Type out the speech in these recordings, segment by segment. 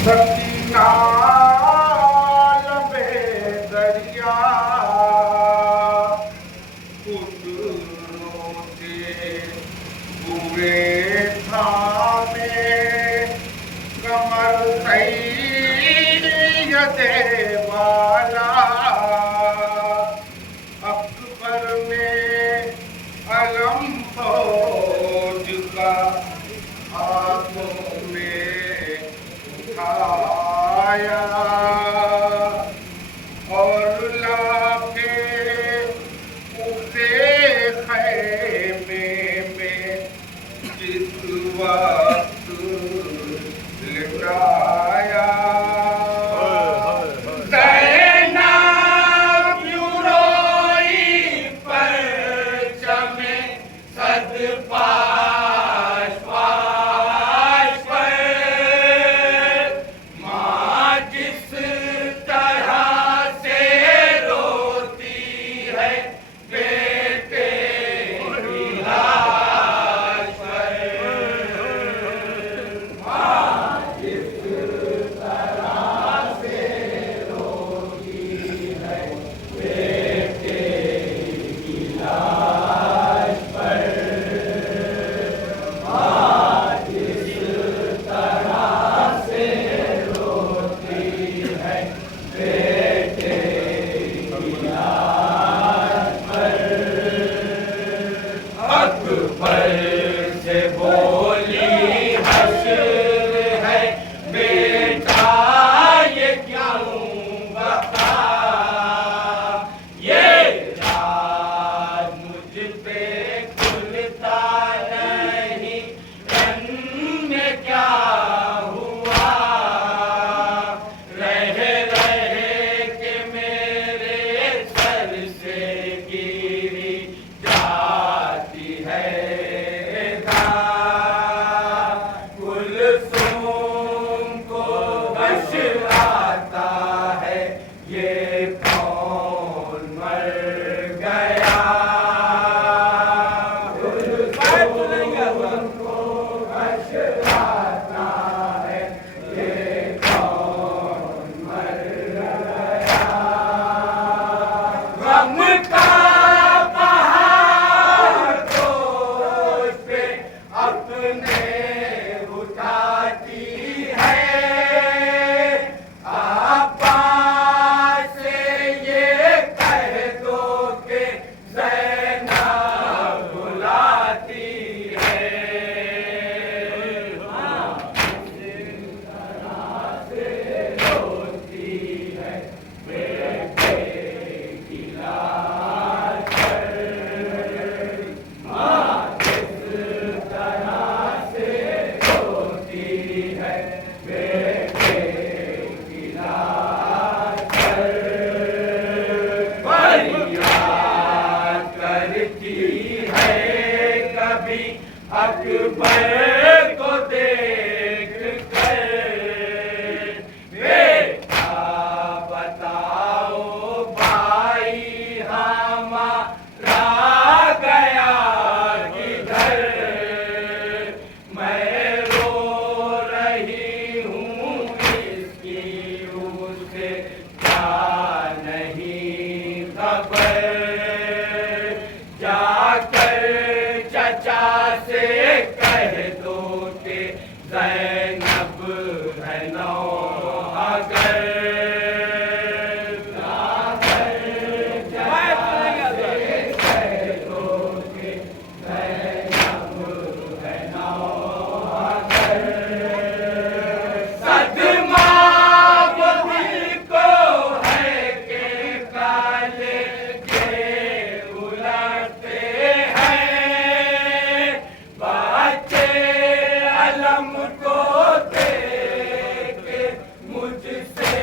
सकीनाल में दरिया कुदरों हुए थामे कमर सैयदे वाला अकबर में अलम फौज का हाथों में उठाया और लाके उसे खैमे में जिस वक्त लिटाया अकबर को देख कर बेटा बताओ भाई हमारा गया किधर। मैं रो रही हूँ इसकी उसे क्या नहीं खबर। जाकर चचा से कह दो कि ज़ैनब है नौअगर। जाकर चचा से कह दो कि ज़ैनब है नौअगर। सदमा वो दिल को है कि काले के उलटते हैं। बच्चे अलम को देख मुझसे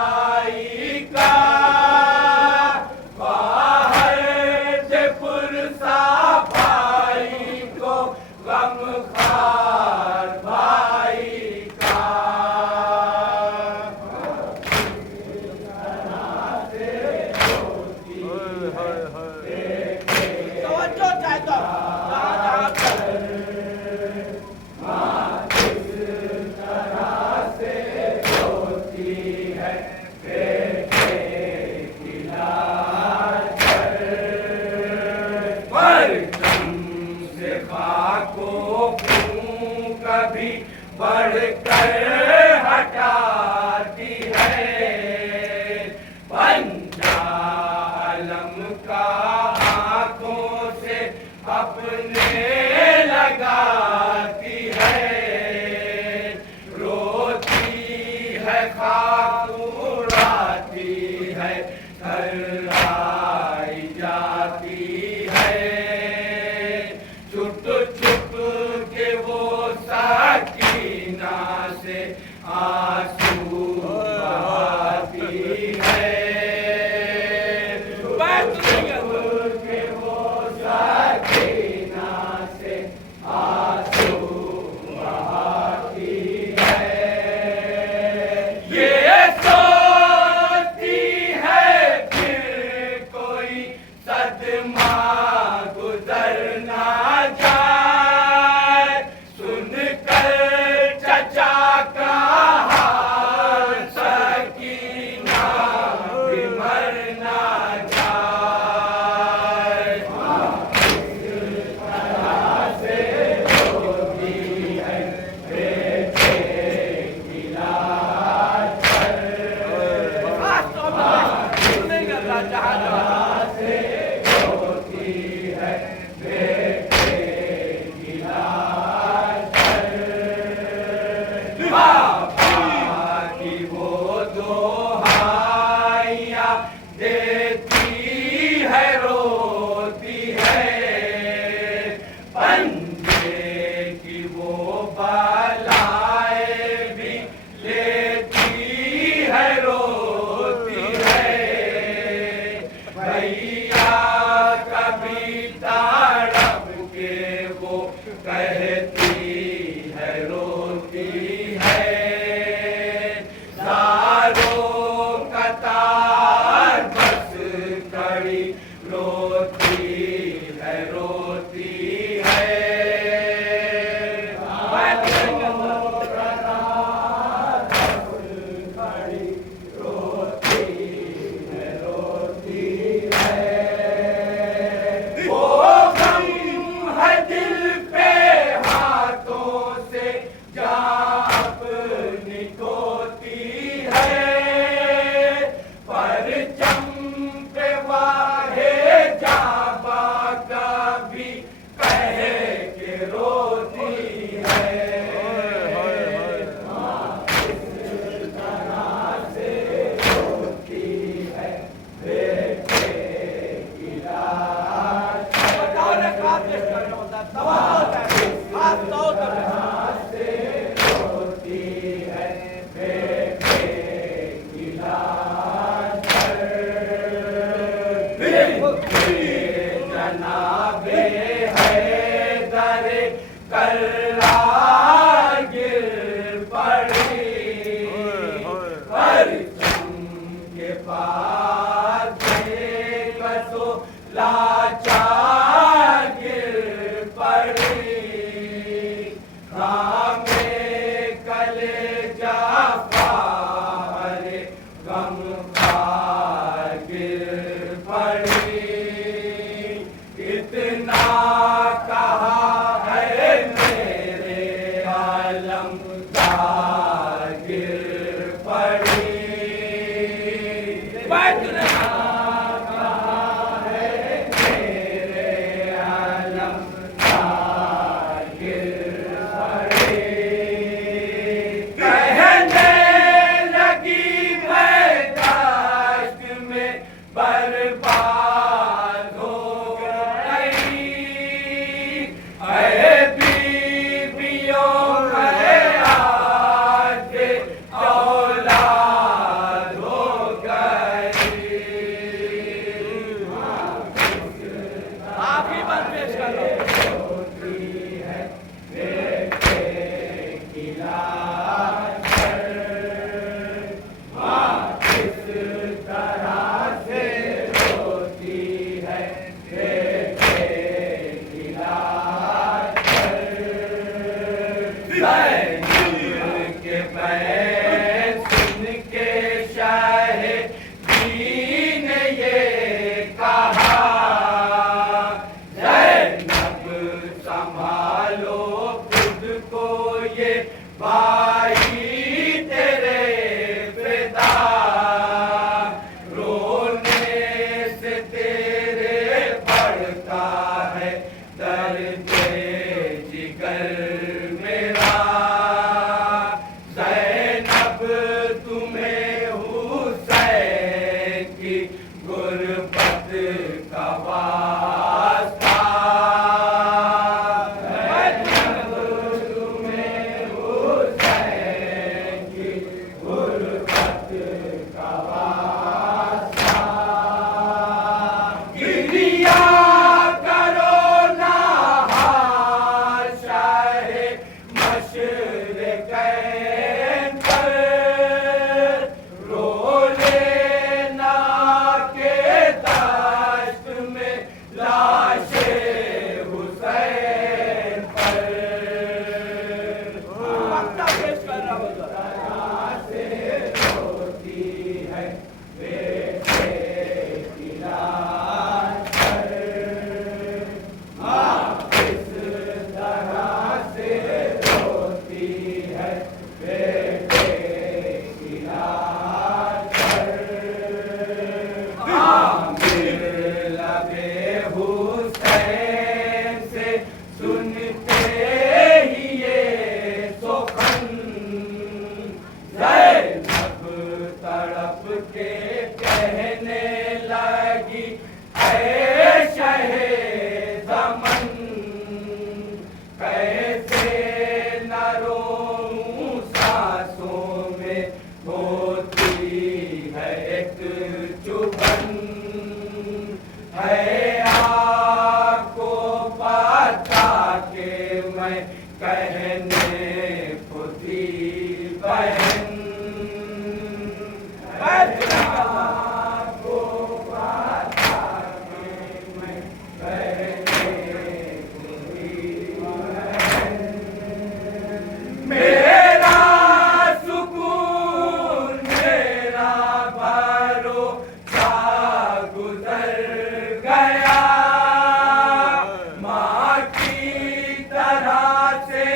भाई का बाहर से पुरसा भाई को गमखार भाई का तवज्जो चाहता कभी बढ़कर हटाती है पंजालम का आंखों से अपने लगाती है रोती है खाक उड़ाती है थर्राई जाती है छुप छुप के वो सकीना से आंसू बहाती है छुप के वो सकीना से आंसू बहाती है ये सोचती है फिर कोई सदमा गुजर ना जाए सुनकर चचा का हाल सकीना भी मर ना जाए इस तरह से होती है बेटे की लाज से होती है बेटे की लाज बाबा की वो दोहाइयाँ देती है रोती है बंदे की वो बलाएं भी लेती है रोती है भैया कभी तड़प के वो कहती है रोती है सारों कतार बस कड़ी रोती है रोती है वो गम है दिल पे हाथों से जा अपनी कोती है परचम पे वाहे जाबा कभी कहे के रोती है इस तरह से होती है बेटे की लाज से होती है बेटे की लाज जनाबे हैदर कर्रार गिर पड़ी परचम के पास कसो लाचार गिर पड़ी खामे कलेजा फारे गम खार गिर पड़ी इतना कहा है मेरे आलम गिर पड़ी औलाद हो तड़प के कहने लगी, ऐ शहे ज़मन, कैसे न रोऊं सांसों में होती है एक चुभन, है आपको पता के मैं कहने को थी बहन, आपको पता के मैं कहने को थी बहन। मेरा सुकून मेरा भरोसा गुजर गया, माँ की तरह से